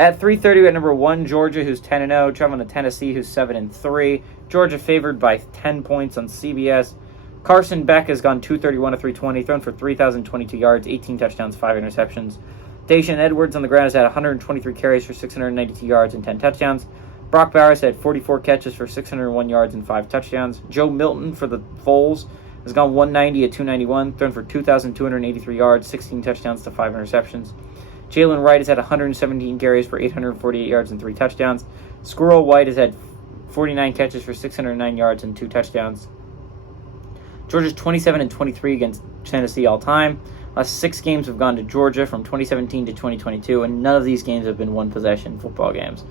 At 3:30, we had number 1, Georgia, who's 10-0, traveling to Tennessee, who's 7-3. Georgia favored by 10 points on CBS. Carson Beck has gone 231 to 320, thrown for 3,022 yards, 18 touchdowns, 5 interceptions. Dacian Edwards on the ground has had 123 carries for 692 yards and 10 touchdowns. Brock Bowers had 44 catches for 601 yards and 5 touchdowns. Joe Milton for the Vols has gone 190 at 291, thrown for 2,283 yards, 16 touchdowns to 5 interceptions. Jalen Wright has had 117 carries for 848 yards and 3 touchdowns. Squirrel White has had 49 catches for 609 yards and 2 touchdowns. Georgia's 27-23 against Tennessee all time. Last 6 games have gone to Georgia from 2017 to 2022, and none of these games have been one-possession football games.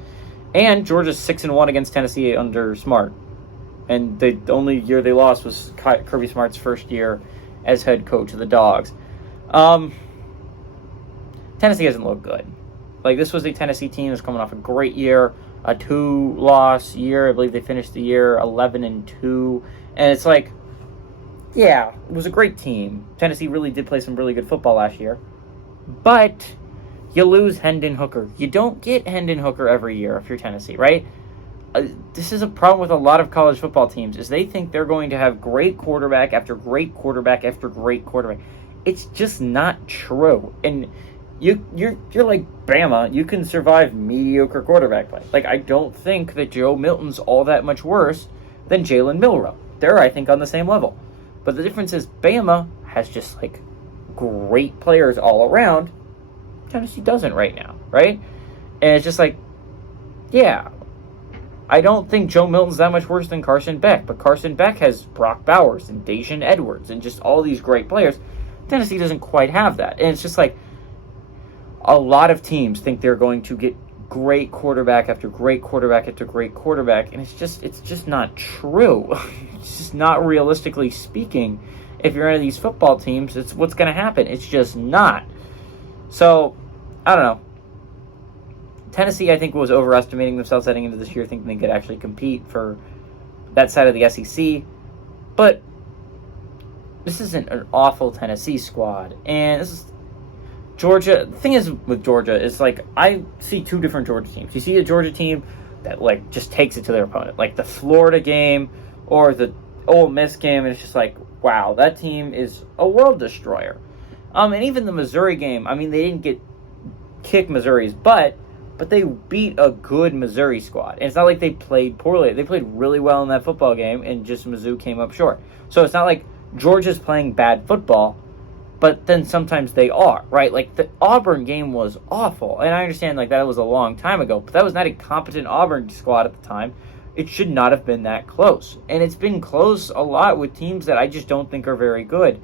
And Georgia's 6-1 against Tennessee under Smart. And the only year they lost was Kirby Smart's first year as head coach of the Dogs. Tennessee hasn't looked good. Like, this was a Tennessee team that's coming off a great year, a 2-loss year. I believe they finished the year 11-2. And it's like, yeah, it was a great team. Tennessee really did play some really good football last year. But you lose Hendon Hooker. You don't get Hendon Hooker every year if you're Tennessee, right? This is a problem with a lot of college football teams, is they think they're going to have great quarterback after great quarterback after great quarterback. It's just not true. And you're like Bama. You can survive mediocre quarterback play. Like, I don't think that Joe Milton's all that much worse than Jalen Milroe. They're, I think, on the same level. But the difference is Bama has just, like, great players all around. Tennessee doesn't right now, right? And it's just like, yeah, I don't think Joe Milton's that much worse than Carson Beck, but Carson Beck has Brock Bowers and Dacian Edwards and just all these great players. Tennessee doesn't quite have that. And it's just like, a lot of teams think they're going to get great quarterback after great quarterback after great quarterback, and it's just not true. It's just not, realistically speaking. If you're into these football teams, it's what's going to happen. It's just not. So, I don't know. Tennessee, I think, was overestimating themselves heading into this year, thinking they could actually compete for that side of the SEC. But this isn't an awful Tennessee squad. And this is Georgia. The thing is with Georgia is, like, I see 2 different Georgia teams. You see a Georgia team that, like, just takes it to their opponent. Like the Florida game or the Ole Miss game, and it's just like, wow, that team is a world destroyer. And even the Missouri game, I mean, they didn't kick Missouri's butt, but they beat a good Missouri squad. And it's not like they played poorly. They played really well in that football game, and just Mizzou came up short. So it's not like Georgia's playing bad football, but then sometimes they are, right? Like, the Auburn game was awful. And I understand, like, that was a long time ago, but that was not a competent Auburn squad at the time. It should not have been that close. And it's been close a lot with teams that I just don't think are very good.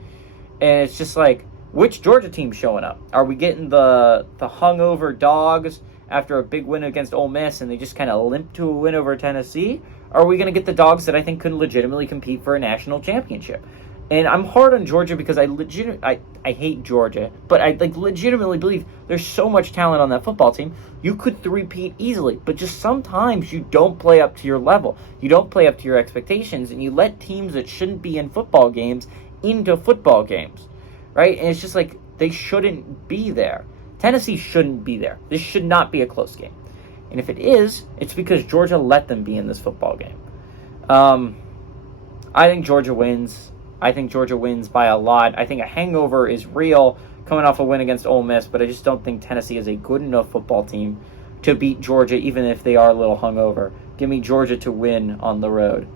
And it's just like, which Georgia team's showing up? Are we getting the hungover Dogs after a big win against Ole Miss and they just kind of limp to a win over Tennessee? Or are we going to get the Dogs that I think could legitimately compete for a national championship? And I'm hard on Georgia because I hate Georgia, but I legitimately believe there's so much talent on that football team. You could three-peat easily, but just sometimes you don't play up to your level. You don't play up to your expectations, and you let teams that shouldn't be in football games into football games, right? And it's just like, they shouldn't be there. Tennessee shouldn't be there. This should not be a close game. And if it is, it's because Georgia let them be in this football game. I think Georgia wins. I think Georgia wins by a lot. I think a hangover is real coming off a win against Ole Miss, but I just don't think Tennessee is a good enough football team to beat Georgia, even if they are a little hungover. Give me Georgia to win on the road.